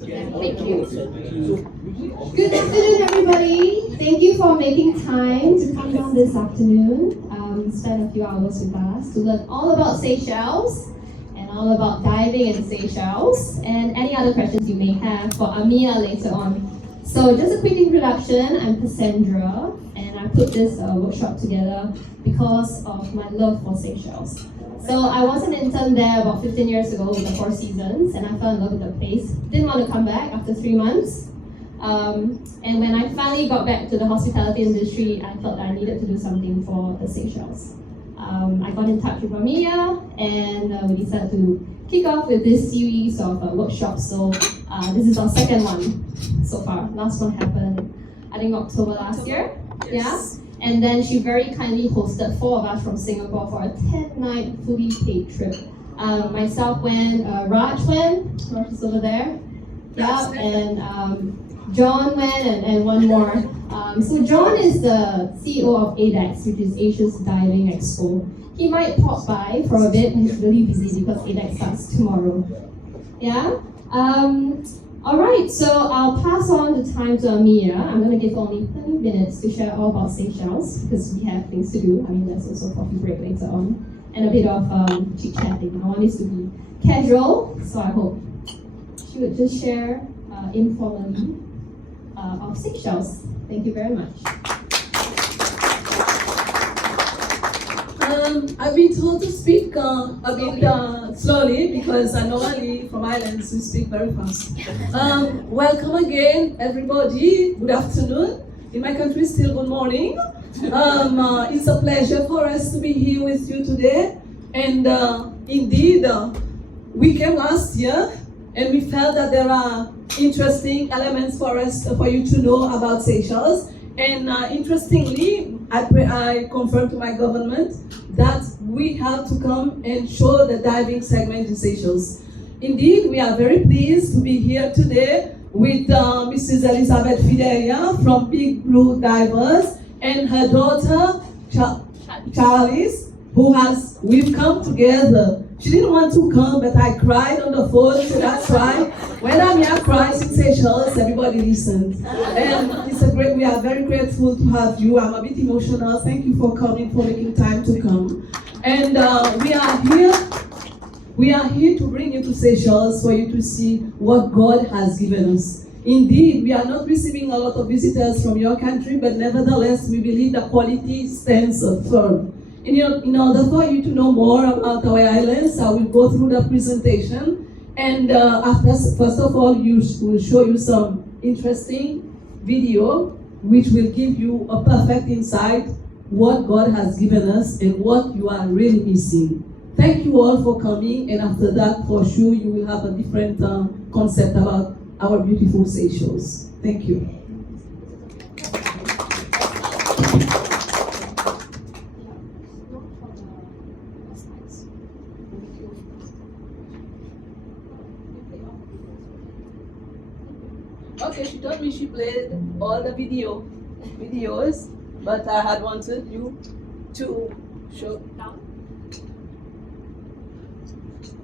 Thank you. Good afternoon, everybody. Thank you for making time to come down this afternoon, spend a few hours with us to learn all about Seychelles and all about diving in Seychelles and any other questions you may have for Amia later on. So just a quick introduction, I'm Cassandra and I put this workshop together because of my love for Seychelles. So I was an intern there about 15 years ago with the Four Seasons and I fell in love with the place. Didn't want to come back after 3 months. And when I finally got back to the hospitality industry, I felt I needed to do something for the Seychelles. I got in touch with Amia and we decided to kick off with this series of workshops. So this is our second one so far. Last one happened, I think October last year. Yes. Yeah. And then she very kindly hosted 4 of us from Singapore for a 10-night fully paid trip. Myself went, Raj went, Raj is over there. Yeah, and John went and one more. So John is the CEO of ADEX, which is Asia's Diving Expo. He might pop by for a bit, he's really busy because ADEX starts tomorrow. Yeah? Alright, so I'll pass on the time to Amia. I'm going to give only 30 minutes to share all about Seychelles because we have things to do. I mean, there's also a coffee break later on and a bit of chit-chatting. I want this to be casual, so I hope she would just share informally of Seychelles. Thank you very much. I've been told to speak a bit slowly because normally from islands we speak very fast. Welcome again, everybody. Good afternoon. In my country, still good morning. It's a pleasure for us to be here with you today. And indeed, we came last year and we felt that there are interesting elements for you to know about Seychelles. And interestingly, I confirmed to my government that we have to come and show the diving segment in Seychelles. Indeed, we are very pleased to be here today with Mrs. Elizabeth Fidelia from Big Blue Divers and her daughter, Charlize, we've come together. She didn't want to come, but I cried on the phone, so that's why when Amia cries in Seychelles, everybody listens. And we are very grateful to have you. I'm a bit emotional. Thank you for coming, for making time to come. And we are here to bring you to Seychelles for you to see what God has given us. Indeed, we are not receiving a lot of visitors from your country, but nevertheless, we believe the quality stands firm. In order for you to know more about our islands, I will go through the presentation. And first of all, we'll show you some interesting video, which will give you a perfect insight what God has given us and what you are really missing. Thank you all for coming, and after that, for sure, you will have a different concept about our beautiful Seychelles. Thank you. Okay, she told me she played all the videos, but I had wanted you to show.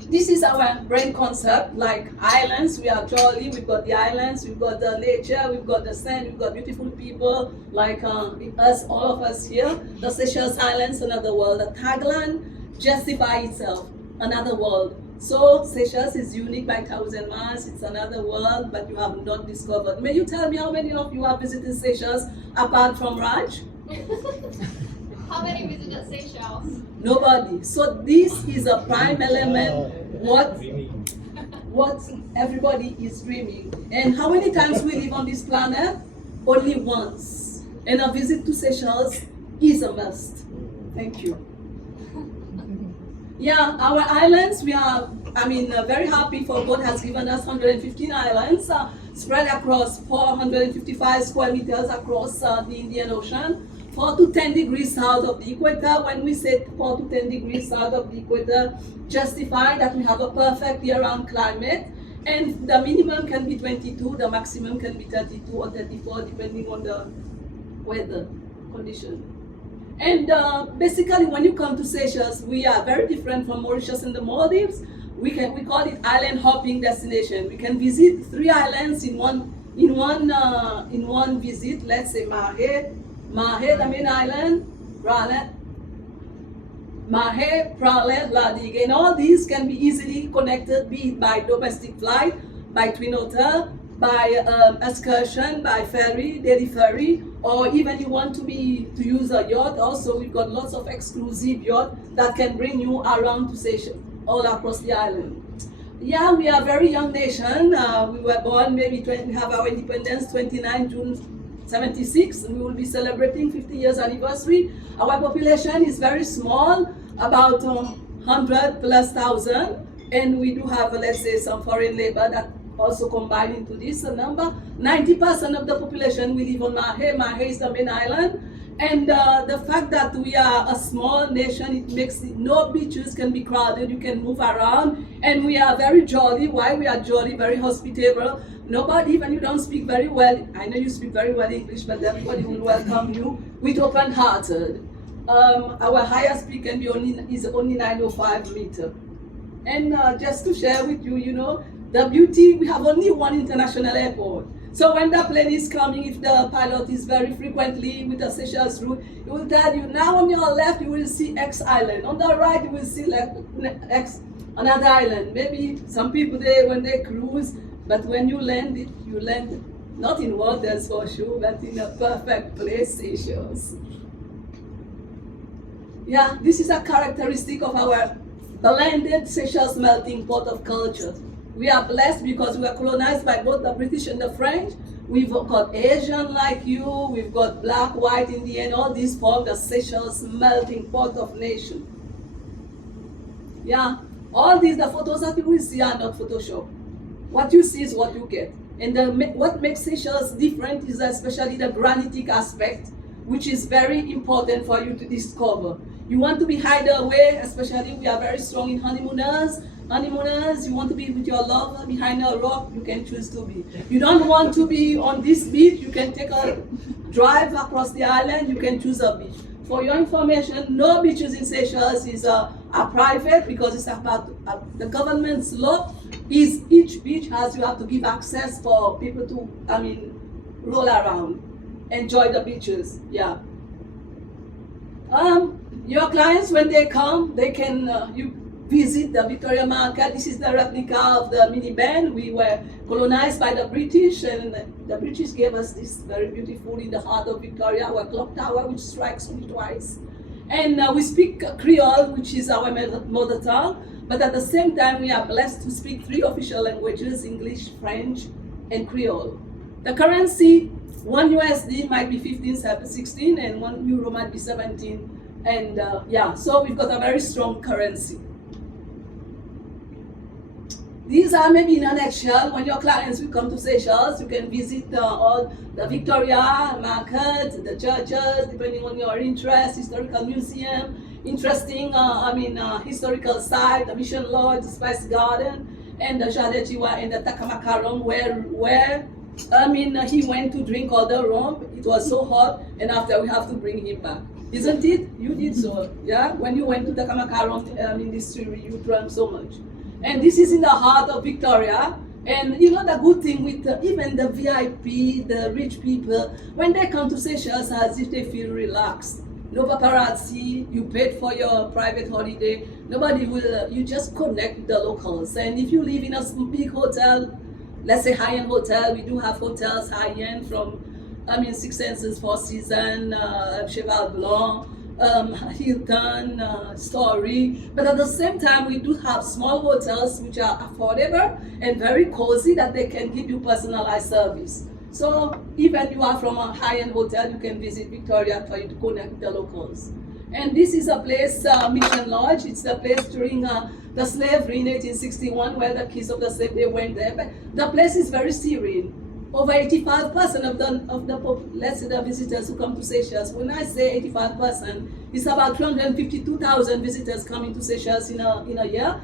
This is our brain concept, like islands. We are jolly, we've got the islands, we've got the nature, we've got the sand, we've got beautiful people, like us, all of us here. The Seychelles Islands, another world. The tagline justifies itself, another world. So Seychelles is unique by 1,000 miles, it's another world, but you have not discovered. May you tell me how many of you have visited Seychelles apart from Raj? How many visited Seychelles? Nobody. So this is a prime element, what everybody is dreaming. And how many times we live on this planet? Only once. And a visit to Seychelles is a must. Thank you. Yeah, our islands, we are, very happy for God has given us 115 islands spread across 455 square meters across the Indian Ocean, 4 to 10 degrees south of the equator. When we say 4 to 10 degrees south of the equator, justify that we have a perfect year-round climate, and the minimum can be 22, the maximum can be 32 or 34, depending on the weather condition. And basically, when you come to Seychelles, we are very different from Mauritius and the Maldives. we call it island hopping destination. We can visit 3 islands in one visit. Let's say Mahe, the main island, Mahe, Pralet, Ladig, and all these can be easily connected, be it by domestic flight, by twin otter, by excursion, by ferry, daily ferry, or even you want to use a yacht. Also, we've got lots of exclusive yacht that can bring you around to Seychelles, all across the island. Yeah, we are a very young nation. We were born we have our independence 29 June 76, and we will be celebrating 50 years anniversary. Our population is very small, about 100 plus thousand, and we do have, let's say, some foreign labor that also combine into this number. 90% of the population we live on Mahe. Mahe is the main island, and the fact that we are a small nation, it makes no beaches can be crowded. You can move around, and we are very jolly. Why we are jolly? Very hospitable. Nobody, even you don't speak very well, I know you speak very well English, but everybody will welcome you with open hearted. Our highest peak can be is only 905 meters. And just to share with you, the beauty, we have only one international airport. So when the plane is coming, if the pilot is very frequently with the Seychelles route, he will tell you, now on your left you will see X island, on the right you will see X another island. Maybe some people when they cruise, but when you land you land not in waters for sure, but in a perfect place, Seychelles. Yeah, this is a characteristic of our blended Seychelles melting pot of culture. We are blessed because we are colonized by both the British and the French. We've got Asian like you, we've got black, white, Indian, all these form the Seychelles melting pot of nation. Yeah, all these, the photos that you will see are not Photoshop. What you see is what you get. And what makes Seychelles different is especially the granitic aspect, which is very important for you to discover. You want to be hideaway, especially we are very strong in honeymooners. Honeymooners, you want to be with your lover behind a rock, you can choose to be. You don't want to be on this beach, you can take a drive across the island, you can choose a beach. For your information, no beaches in Seychelles are private because it's about the government's law. Is each beach you have to give access for people to, roll around, enjoy the beaches. Yeah. Your clients, when they come, they can you visit the Victoria Market. This is the replica of the minivan. We were colonized by the British, and the British gave us this very beautiful in the heart of Victoria, our clock tower, which strikes me twice. And we speak Creole, which is our mother tongue, but at the same time, we are blessed to speak 3 official languages, English, French, and Creole. The currency, 1 USD might be 16, and 1 euro might be 17. And yeah, so we've got a very strong currency. These are maybe in a nutshell. When your clients will come to Seychelles, you can visit all the Victoria Market, the churches, depending on your interest, historical museum, interesting, historical site, the Mission Lodge, the Spice Garden, and the Jardin Jiwa and the Takamakarom, where he went to drink all the rum. It was so hot, and after we have to bring him back. Isn't it? You did so, yeah? When you went to the Takamakarom in this series, you drank so much. And this is in the heart of Victoria. And the good thing with even the VIP, the rich people, when they come to Seychelles, as if they feel relaxed. No paparazzi, you paid for your private holiday. Nobody will, you just connect with the locals. And if you live in a big hotel, let's say high-end hotel, we do have hotels high-end from, Six Senses, Four Seasons, Cheval Blanc, Hilton, Story, but at the same time we do have small hotels which are affordable and very cozy that they can give you personalized service. So even you are from a high-end hotel, you can visit Victoria for you to connect with the locals. And this is a place, Mission Lodge. It's the place during the slavery in 1861 where the kids of the slave, they went there. But the place is very serene. Over 85% of the visitors who come to Seychelles, when I say 85%, it's about 352,000 visitors coming to Seychelles in a year.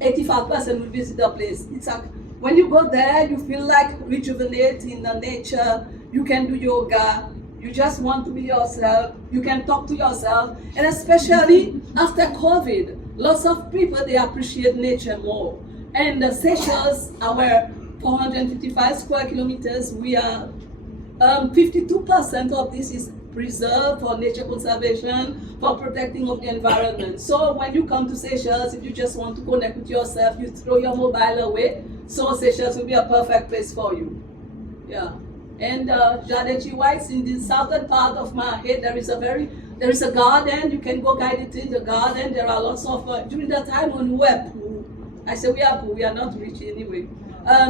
85% will visit the place. It's like, when you go there, you feel like rejuvenate in the nature. You can do yoga. You just want to be yourself. You can talk to yourself. And especially after COVID, lots of people, they appreciate nature more. And the Seychelles, our 455 square kilometers, we are 52% of this is preserved for nature conservation, for protecting of the environment. So when you come to Seychelles, if you just want to connect with yourself, you throw your mobile away, so Seychelles will be a perfect place for you. Yeah. And Jadeji White's in the southern part of Mahé, there is a garden. You can go guided in the garden. There are lots of during the time when we were poor, I say we are poor, we are not rich anyway.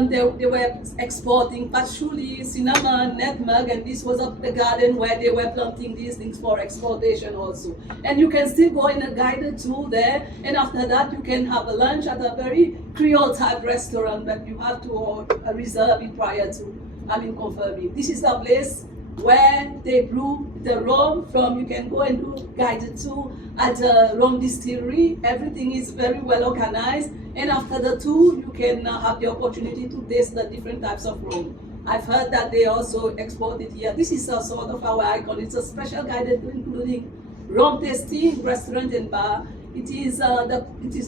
They were exporting patchouli, cinnamon, nutmeg, and this was the garden where they were planting these things for exportation also. And you can still go in a guided tour there, and after that you can have a lunch at a very Creole type restaurant, but you have to reserve it prior to, confirming. This is the place where they brew the rum from. You can go and do guided tour at the rum distillery. Everything is very well organized. And after the tour, you can have the opportunity to taste the different types of rum. I've heard that they also export it here. This is a sort of our icon. It's a special guided tour including rum tasting, restaurant and bar. It is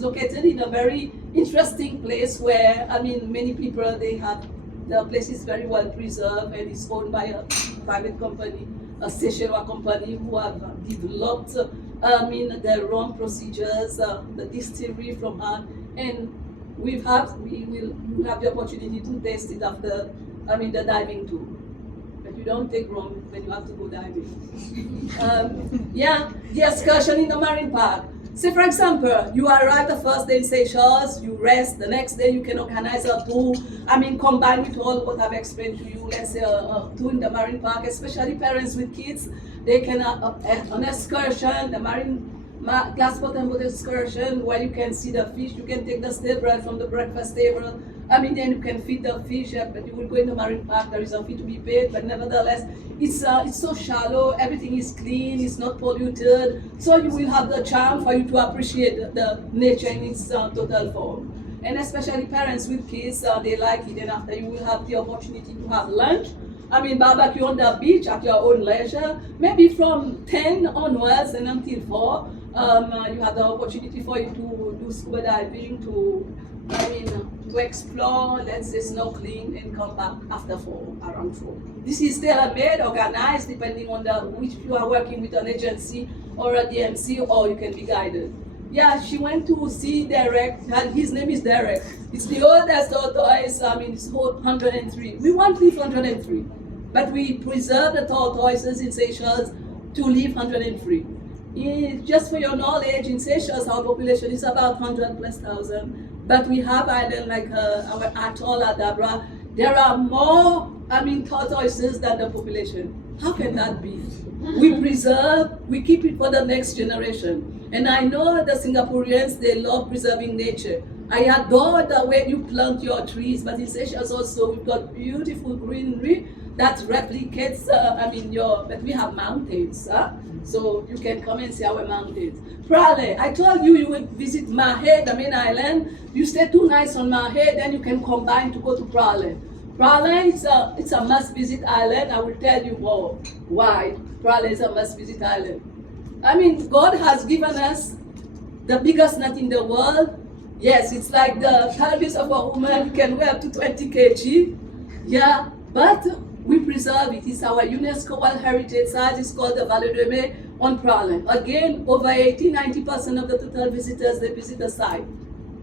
located in a very interesting place where, many people, the place is very well preserved and it's owned by a private company, a Seychelles company who have developed the rum procedures, the distillery from her, and we will have the opportunity to taste it after the diving tour. But you don't take rum when you have to go diving. The excursion in the marine park. Say for example, you arrive the first day in Seychelles, you rest, the next day you can organize a tour, combined with all what I've explained to you, let's say a tour in the marine park, especially parents with kids, they can an excursion, the marine glass bottom boat excursion, where you can see the fish, you can take the stale bread from the breakfast table, then you can feed the fish, but you will go in the marine park, there is a fee to be paid, but nevertheless, it's so shallow, everything is clean, it's not polluted, so you will have the charm for you to appreciate the nature in its total form. And especially parents with kids, they like it, and after you will have the opportunity to have lunch, barbecue on the beach at your own leisure, maybe from 10 onwards and until 4, you have the opportunity for you to do scuba diving, to explore, let's say snorkeling, and come back after 4, around 4. This is tailor-made, organized, depending on which you are working with an agency or a DMC, or you can be guided. Yeah, she went to see Derek, and his name is Derek. It's the oldest tortoise, it's 103. We won't live 103, but we preserve the tortoises in Seychelles to live 103. Just for your knowledge, in Seychelles, our population is about 100,000+. But we have islands like our atoll, Adabra. There are more, tortoises than the population. How can that be? We preserve, we keep it for the next generation. And I know the Singaporeans, they love preserving nature. I adore the way you plant your trees, but in Seychelles also, we've got beautiful greenery that replicates, but we have mountains, so you can come and see our mountains. Prale, I told you you would visit Mahé, the main island. You stay 2 nights on Mahé, then you can combine to go to Prale. Prale, it's a must-visit island. I will tell you more why Prale is a must-visit island. God has given us the biggest nut in the world. Yes, it's like the pelvis of a woman can weigh up to 20 kg. Yeah, but we preserve it. It's our UNESCO World Heritage Site. It's called the Vallée de Mai on Prale. Again, over 80-90% of the total visitors, they visit the site.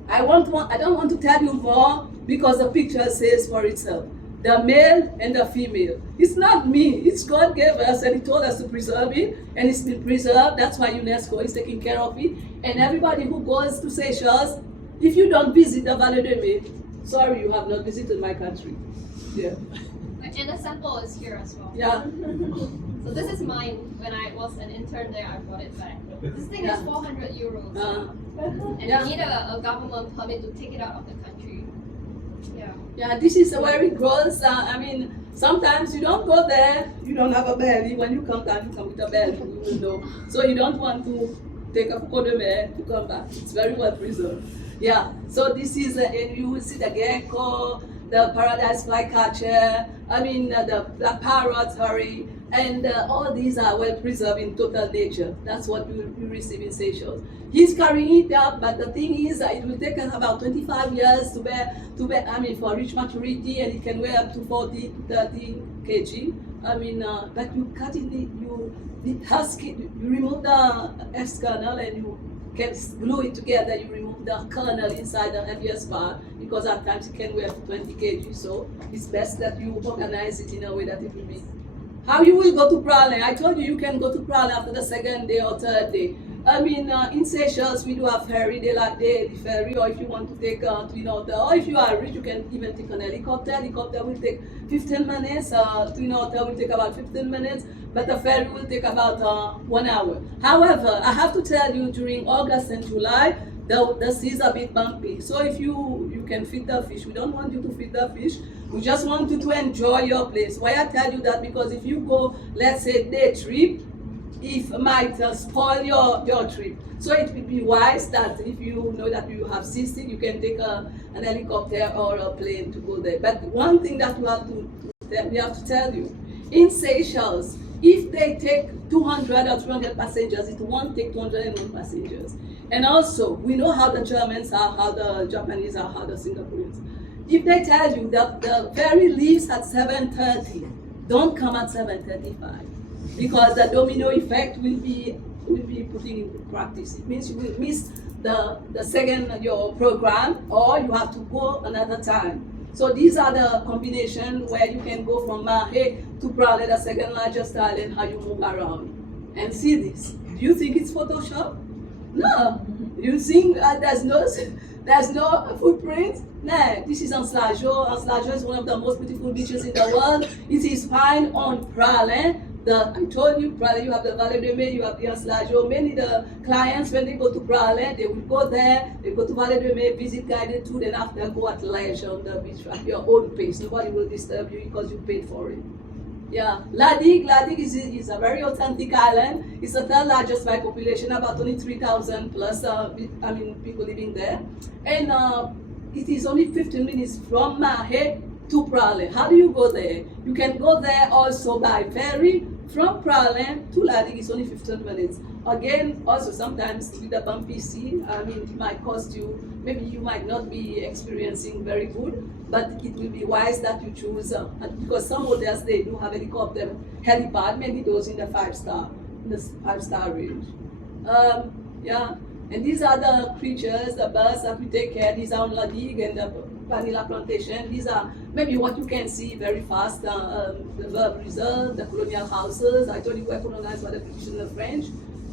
I don't want to tell you more because the picture says for itself. The male and the female. It's not me, it's God gave us and He told us to preserve it, and it's been preserved. That's why UNESCO is taking care of it. And everybody who goes to Seychelles, if you don't visit the Vallée de Mai, sorry, you have not visited my country. Yeah. And the sample is here as well. Yeah. So this is mine. When I was an intern there, I brought it back. This thing is 400 euros. And you need a government permit to take it out of the country. Yeah. Yeah, this is where it grows. Sometimes you don't go there, you don't have a belly. When you come down, you come with a belly, you will know. So you don't want to take a cocoa de mer to come back. It's very well preserved. Yeah, so this is, and you will see the gecko, the paradise flycatcher, the black parrot, And all these are well preserved in total nature. That's what you receive in Seychelles. He's carrying it up, but the thing is that it will take us about 25 years to for reach maturity, and it can weigh up to 40 to 30 kg. But you cut in the husk, you remove the S kernel and you can glue it together. You remove the kernel inside the heaviest part, because at times it can weigh up to 20 kg. So it's best that you organize it in a way that it will be. How you will go to Praslin? I told you can go to Praslin after the second day or third day. In Seychelles, we do have ferry, the ferry, or if you want to take Twin Hotel, or if you are rich, you can even take an helicopter. Helicopter will take 15 minutes, Twin Hotel will take about 15 minutes, but the ferry will take about 1 hour. However, I have to tell you, during August and July, the seas are a bit bumpy. So if you can feed the fish, we don't want you to feed the fish. We just want you to enjoy your place. Why I tell you that? Because if you go, let's say, day trip, it might spoil your trip. So it would be wise that if you know that you have seasick, you can take an helicopter or a plane to go there. But one thing that we have to tell you, in Seychelles, if they take 200 or 300 passengers, it won't take 201 passengers. And also, we know how the Germans are, how the Japanese are, how the Singaporeans. If they tell you that the ferry leaves at 7:30, don't come at 7:35, because the domino effect will be putting into practice. It means you will miss the second your program, or you have to go another time. So these are the combination where you can go from Mahé to Praslin, the second largest island, how you move around. And see this. Do you think it's Photoshop? No. You think there's no footprint? No. This is Anslajo. Anslajo is one of the most beautiful beaches in the world. It is fine on Praslin. I told you, Praslin, you have the Vallée de Mai, you have the Anslajo. Many the clients, when they go to Praslin, they will go there, they go to Vallée de Mai, visit guided tour, then after go at leisure on the beach at your own pace. Nobody will disturb you because you paid for it. Yeah, La Digue is a very authentic island. It's the third largest by population, about 23,000 plus people living there. And it is only 15 minutes from Mahé to Praslin. How do you go there? You can go there also by ferry from Praslin to La Digue. It's only 15 minutes. Again, also sometimes with the bumpy sea, it might cost you, maybe you might not be experiencing very good, but it will be wise that you choose, because some hotels, they do have helicopter helipad, maybe those in the five-star range. Yeah, and these are the creatures, the birds that we take care. These are on La Digue and the Vanilla Plantation. These are maybe what you can see very fast, the Verbe Reserve, the colonial houses. I told you were colonized by the British and the French.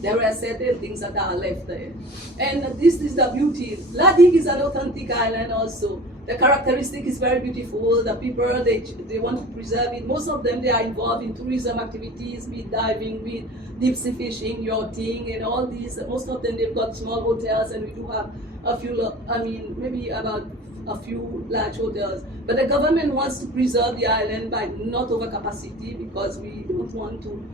There were certain things that are left there. And this is the beauty. La Digue is an authentic island also. The characteristic is very beautiful. The people, they want to preserve it. Most of them, they are involved in tourism activities, be it diving, be it deep sea fishing, yachting, and all these. Most of them, they've got small hotels, and we do have a few, maybe about a few large hotels. But the government wants to preserve the island by not overcapacity, because we don't want to,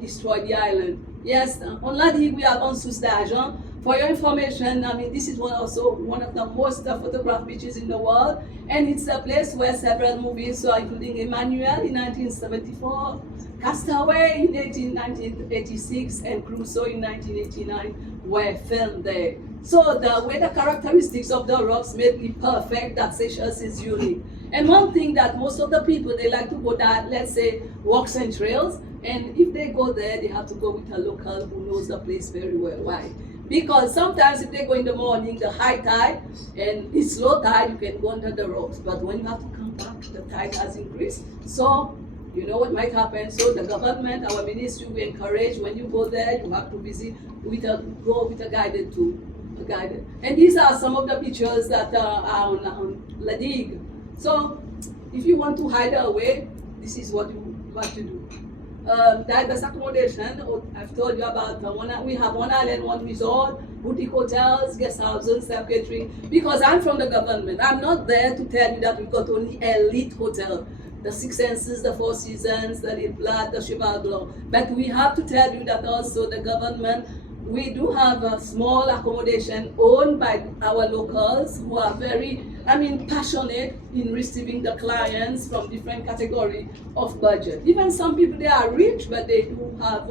destroy the island. Yes, on La Digue, we have on Sous d'Argent. For your information, this is one of the most photographed beaches in the world, and it's a place where several movies, including Emmanuel in 1974, Castaway in 1986, and Crusoe in 1989 were filmed there. So the way the characteristics of the rocks made it perfect that Seychelles is unique. And one thing that most of the people, they like to go that, let's say, walks and trails, and if they go there, they have to go with a local who knows the place very well. Why? Because sometimes if they go in the morning, the high tide, and it's low tide, you can go under the rocks. But when you have to come back, the tide has increased. So you know what might happen. So the government, our ministry, we encourage when you go there, you have to visit go with a guided tour. And these are some of the pictures that are on La Digue. So if you want to hide away, this is what you have to do. Diverse accommodation, I've told you about we have one island, one resort, boutique hotels, guest houses, self-catering. Because I'm from the government, I'm not there to tell you that we've got only elite hotel, the Six Senses, the Four Seasons, the Le Plat, the Cheval Blanc. But we have to tell you that also the government, we do have a small accommodation owned by our locals who are very passionate in receiving the clients from different category of budget. Even some people, they are rich, but they do have,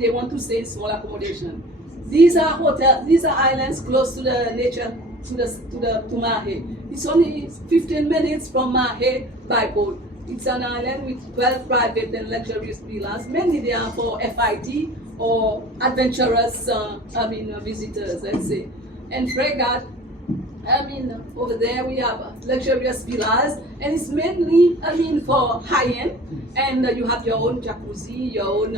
they want to stay in small accommodation. These are islands close to the nature, to Mahe. It's only 15 minutes from Mahe by boat. It's an island with 12 private and luxurious villas. Mainly they are for FIT or adventurous, visitors, let's say. And Fregat, over there we have luxurious villas, and it's mainly, for high-end. And you have your own jacuzzi, your own,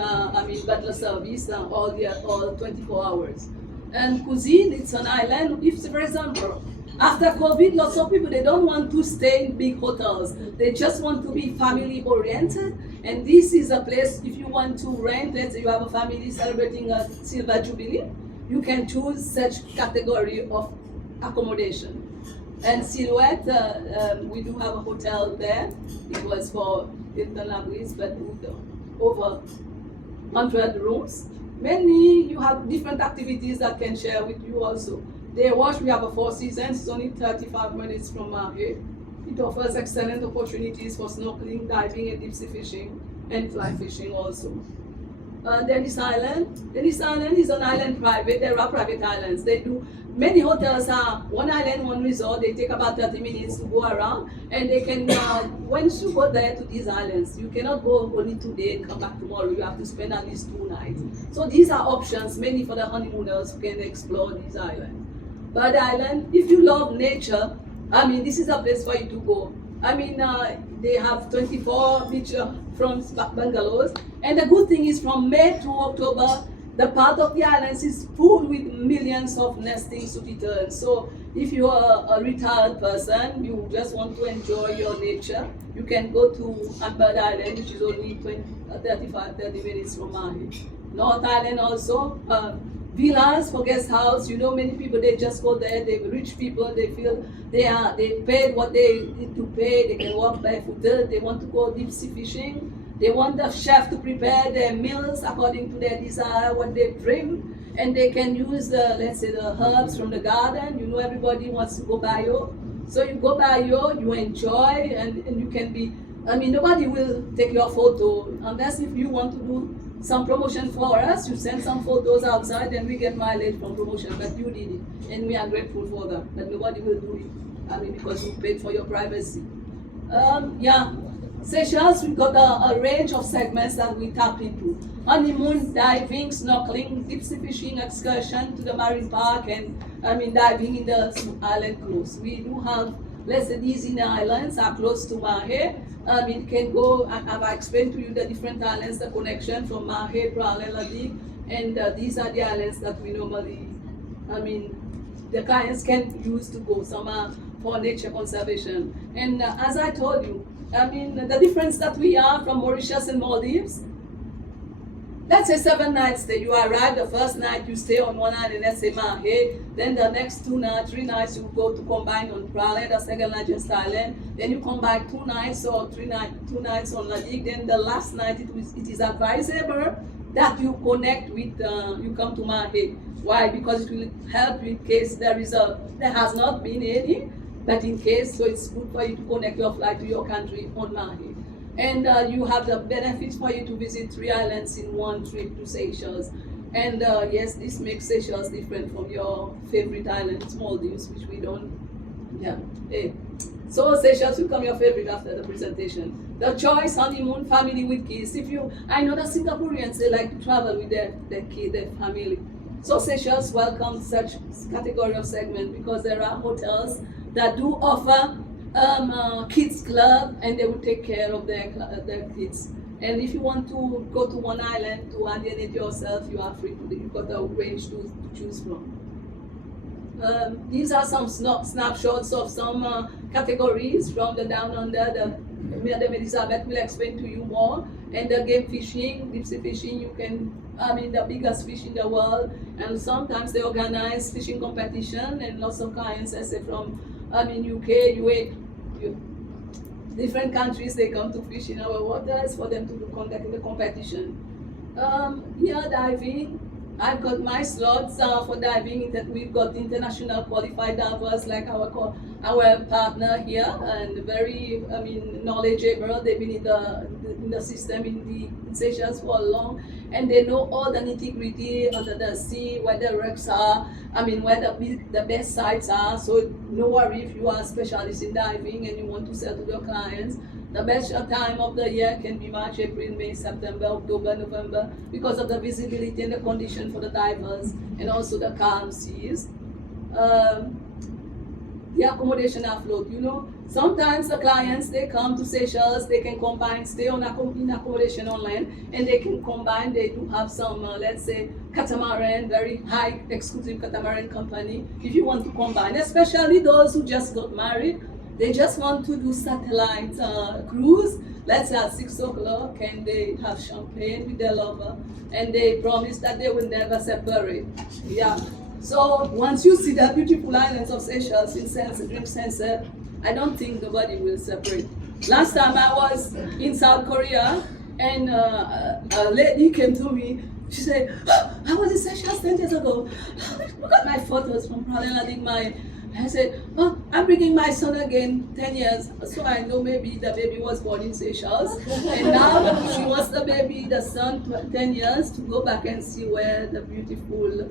butler service, all 24 hours. And cuisine, it's an island. If, for example, after COVID, lots of people, they don't want to stay in big hotels. They just want to be family oriented. And this is a place, if you want to rent, let's say you have a family celebrating a silver jubilee, you can choose such category of accommodation. And Silhouette, we do have a hotel there. It was for internationals, but with over 100 rooms. Mainly, you have different activities that can share with you also. Day watch, we have a 4 seasons, it's only 35 minutes from Mahe. It offers excellent opportunities for snorkeling, diving, and deep sea fishing, and fly fishing also. Dennis Island is an island private. There are private islands. They do, many hotels are one island, one resort. They take about 30 minutes to go around, and they can, once you go there to these islands, you cannot go only today and come back tomorrow. You have to spend at least 2 nights. So these are options, mainly for the honeymooners who can explore these islands. Bird Island, if you love nature, this is a place for you to go. They have 24 beach front bungalows, and the good thing is from May to October, the part of the islands is full with millions of nesting sooty terns. So if you are a retired person, you just want to enjoy your nature, you can go to Bird Island, which is only 30 minutes from Mahe. North Island also, villas for guest house. You know, many people, they just go there. They're rich people. They feel they paid what they need to pay. They can walk barefooted. They want to go deep sea fishing. They want the chef to prepare their meals according to their desire, what they bring, and they can use the, let's say, the herbs from the garden. You know, everybody wants to go bio, so you go bio, you enjoy, and you can be. Nobody will take your photo unless if you want to do some promotion for us, you send some photos outside and we get mileage from promotion, but you did it. And we are grateful for that, but nobody will do it, because you paid for your privacy. Seychelles, we got a range of segments that we tap into. Honeymoon, diving, snorkeling, deep sea fishing, excursion to the marine park, and diving in the island close. We do have, let's say, these in the islands are close to Mahe. It can go, I've explained to you the different islands, the connection from Mahe, Praia Ladik, and these are the islands that we normally, the clients can use to go. Some are for nature conservation. And as I told you, the difference that we are from Mauritius and Maldives, let's say 7 nights that you arrive, the first night you stay on one island, let's say Mahe, then the next 2 nights, 3 nights you go to combine on Praia, the second largest island, then you come back 2 nights or 2 nights on Ladik, then the last night it is advisable that you connect with, you come to Mahe. Why? Because it will help you in case there has not been any, but in case, so it's good for you to connect your flight to your country on Mahe. And you have the benefits for you to visit 3 islands in one trip to Seychelles. And yes, this makes Seychelles different from your favorite island, Maldives, which we don't, So Seychelles will become your favorite after the presentation. The choice, honeymoon, family with kids. I know that Singaporeans, they like to travel with their kid, their family. So Seychelles welcomes such category of segment because there are hotels that do offer kids club, and they will take care of their kids. And if you want to go to one island to alienate yourself, you are free to do. You've got a range to choose from. These are some snapshots of some categories from the down under. The Elizabeth will explain to you more. And the game fishing, deep sea fishing, you can, the biggest fish in the world. And sometimes they organize fishing competition, and lots of clients, I say from UK, UAE, different countries, they come to fish in our waters for them to conduct the competition. Diving, I've got my slots for diving. That we've got international qualified divers like our partner here, and very, I mean, knowledgeable. They've been in the system in Seychelles for long, and they know all the nitty-gritty under the sea, where the wrecks are. I mean, where the best sites are. So no worry if you are a specialist in diving and you want to sell to your clients. The best time of the year can be March, April, May, September, October, November, because of the visibility and the condition for the divers, and also the calm seas. The accommodation afloat, you know. Sometimes the clients, they come to Seychelles, they can combine, stay in accommodation on land, and they can combine, they do have some, let's say, catamaran, very high exclusive catamaran company, if you want to combine, especially those who just got married. They just want to do satellite cruise. Let's say at 6 o'clock, and they have champagne with their lover, and they promise that they will never separate. Yeah. So once you see the beautiful islands of Seychelles in Sunset, Dream Sunset, I don't think nobody will separate. Last time I was in South Korea, and a lady came to me. She said, "Oh, I was in Seychelles 10 years ago. Look at my photos from I said, "Oh, I'm bringing my son again, 10 years." So I know maybe the baby was born in Seychelles. And now she wants the baby, the son, 10 years to go back and see where the beautiful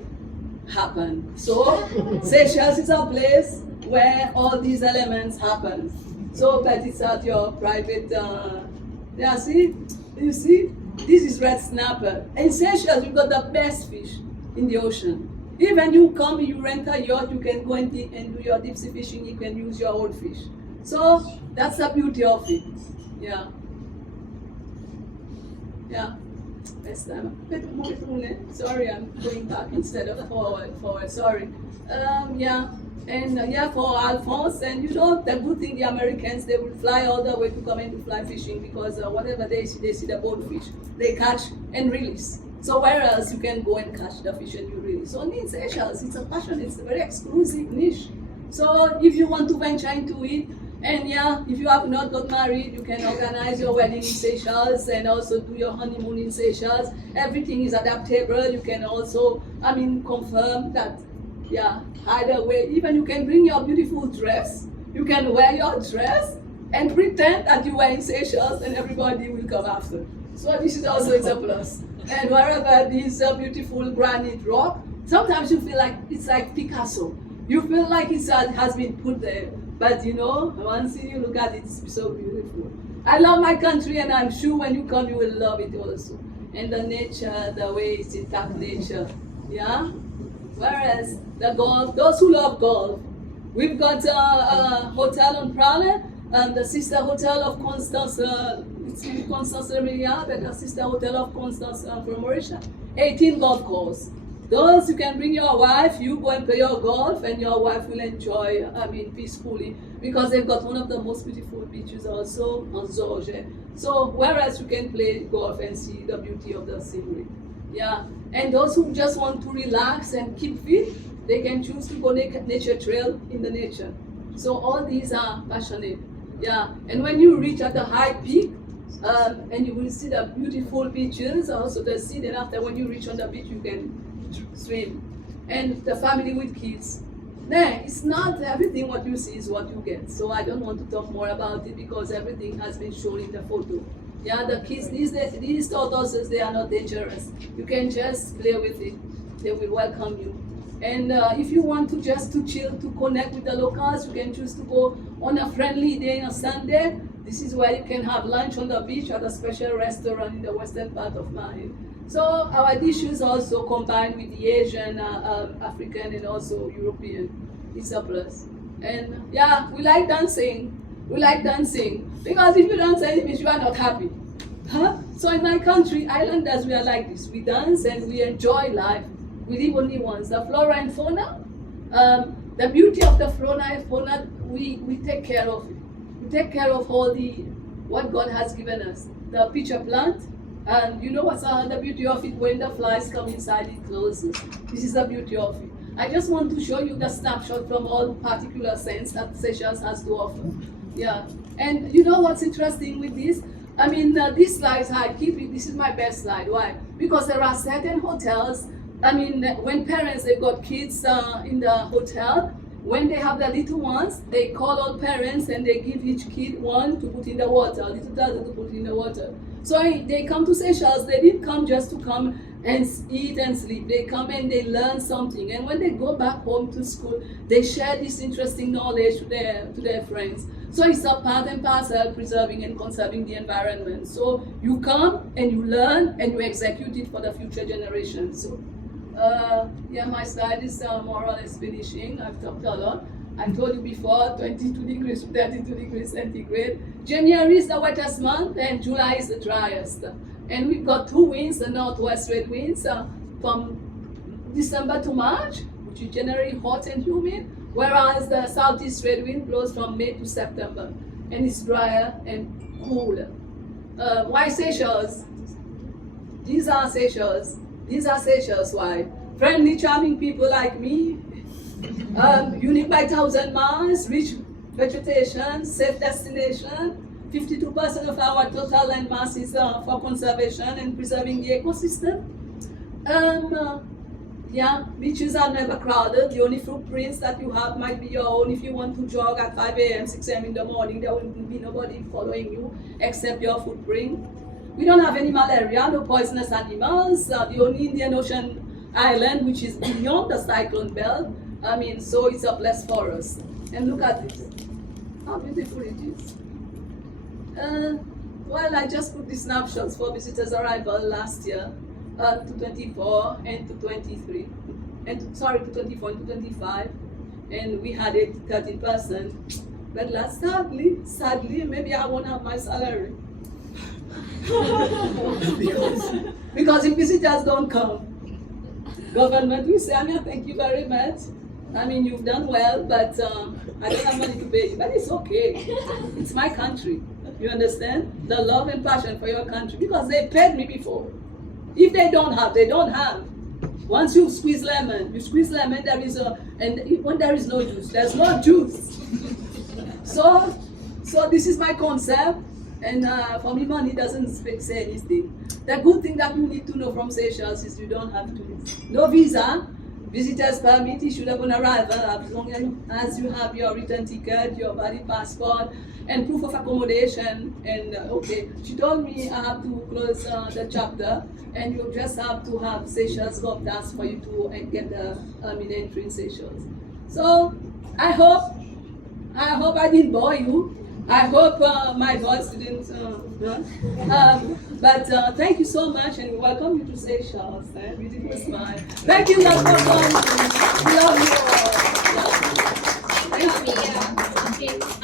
happened. So Seychelles is a place where all these elements happen. So, but it's at your private, yeah, see? You see? This is red snapper. In Seychelles, you've got the best fish in the ocean. Even you come, you rent a yacht, you can go and do your deep sea fishing, you can use your own fish. So that's the beauty of it. Yeah. Yeah. Next time. Sorry, I'm going back instead of forward. Sorry. Yeah. And yeah, for Alphonse, and you know, the good thing, the Americans, they will fly all the way to come in to fly fishing, because whatever they see the boatfish, they catch and release. So where else you can go and catch the fish and you release? So in Seychelles, it's a passion, it's a very exclusive niche. So if you want to venture into it, and yeah, if you have not got married, you can organize your wedding in Seychelles and also do your honeymoon in Seychelles. Everything is adaptable. You can also, I mean, confirm that, yeah, either way, even you can bring your beautiful dress, you can wear your dress and pretend that you were in Seychelles, and everybody will come after. So this is also it's a plus. And wherever this beautiful granite rock, sometimes you feel like it's like Picasso. You feel like it has been put there. But you know, once you look at it, it's so beautiful. I love my country, and I'm sure when you come, you will love it also. And the nature, the way it's intact nature. Yeah? Whereas the golf, those who love golf, we've got a hotel on Prague, the sister hotel of Constance, it's in Constance, Emilia, but the sister hotel of Constance from Mauritius. 18 golf courses. Those you can bring your wife, you go and play your golf, and your wife will enjoy, I mean, peacefully, because they've got one of the most beautiful beaches also on Zorge. So whereas you can play golf and see the beauty of the scenery. Yeah. And those who just want to relax and keep fit, they can choose to go nature trail in the nature. So all these are passionate. Yeah. And when you reach at the high peak, and you will see the beautiful beaches, also the sea, then after when you reach on the beach, you can swim. And the family with kids. Then it's not everything what you see is what you get. So I don't want to talk more about it, because everything has been shown in the photo. Yeah, the kids, these tortoises, they are not dangerous. You can just play with it. They will welcome you. And if you want to just to chill, to connect with the locals, you can choose to go on a friendly day on a Sunday. This is where you can have lunch on the beach at a special restaurant in the western part of Mali. So our dishes also combined with the Asian, African, and also European. It's a plus. And yeah, we like dancing. We like dancing. Because if you dance, it means you are not happy. Huh? So in my country, islanders, we are like this. We dance and we enjoy life. We live only once. The flora and fauna, the beauty of the flora and fauna, we take care of it. We take care of all what God has given us. The pitcher plant, and you know what's the beauty of it? When the flies come inside, it closes. This is the beauty of it. I just want to show you the snapshot from all particular scents that Seychelles has to offer. Yeah, and you know what's interesting with this? I mean, these slides, I keep it, this is my best slide. Why? Because there are certain hotels I mean, when parents, they've got kids in the hotel, when they have the little ones, they call all parents and they give each kid one to put in the water, a little daughter to put in the water. So they come to Seychelles, they didn't come just to come and eat and sleep. They come and they learn something. And when they go back home to school, they share this interesting knowledge to their friends. So it's a part and parcel preserving and conserving the environment. So you come and you learn and you execute it for the future generations. So yeah, my slide is more or less finishing. I've talked a lot. I told you before, 22 degrees to 32 degrees centigrade. January is the wettest month and July is the driest. And we've got two winds, the northwest trade winds from December to March, which is generally hot and humid, whereas the southeast trade wind blows from May to September, and it's drier and cooler. Why Seychelles? These are Seychelles. These are Seychelles. Why? Friendly, charming people like me, unique by 1,000 miles, rich vegetation, safe destination. 52% of our total land mass is for conservation and preserving the ecosystem. Yeah, beaches are never crowded. The only footprints that you have might be your own. If you want to jog at 5 a.m., 6 a.m. in the morning, there will be nobody following you except your footprint. We don't have any malaria, no poisonous animals. The only Indian Ocean island, which is beyond the cyclone belt. I mean, so it's a blessed for us. And look at this, how beautiful it is. Well, I just put the snapshots for visitors' arrival last year to 24 and to 23, and sorry, to 24 and to 25, and we had it 30%. But last, sadly, maybe I won't have my salary because if visitors don't come, government will say, I mean, thank you very much. I mean, you've done well, but I don't have money to pay you. But it's okay. It's my country. You understand? The love and passion for your country, because they paid me before. If they don't have, they don't have. Once you squeeze lemon, there is and when there is no juice, there's no juice. So this is my concept, and for me, money doesn't say anything. The good thing that you need to know from Seychelles is you don't have to, no visa, visitors permit issued upon arrival as long as you have your return ticket, your valid passport, and proof of accommodation. And okay, she told me I have to close the chapter, and you just have to have Seychelles GovTask for you to get the entry in Seychelles. So I hope I didn't bore you. I hope my voice didn't. But thank you so much, and we welcome you to Seychelles. Beautiful smile. Thank you, love for coming. Love you all.